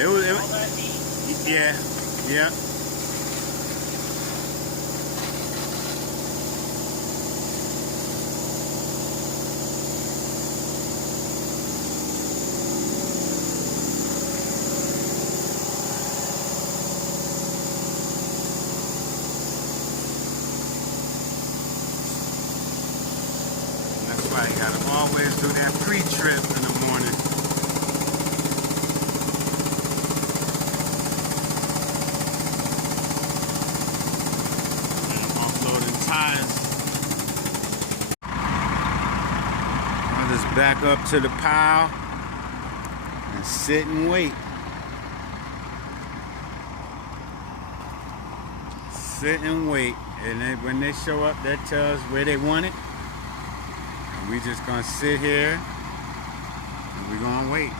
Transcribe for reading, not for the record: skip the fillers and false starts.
Yeah, yeah. That's why you gotta always do that pre-trip in the morning. And I'm offloading tires. I'll just back up to the pile and sit and wait. Sit and wait. And then when they show up, that tells where they want it. We just gonna sit here and we gonna wait.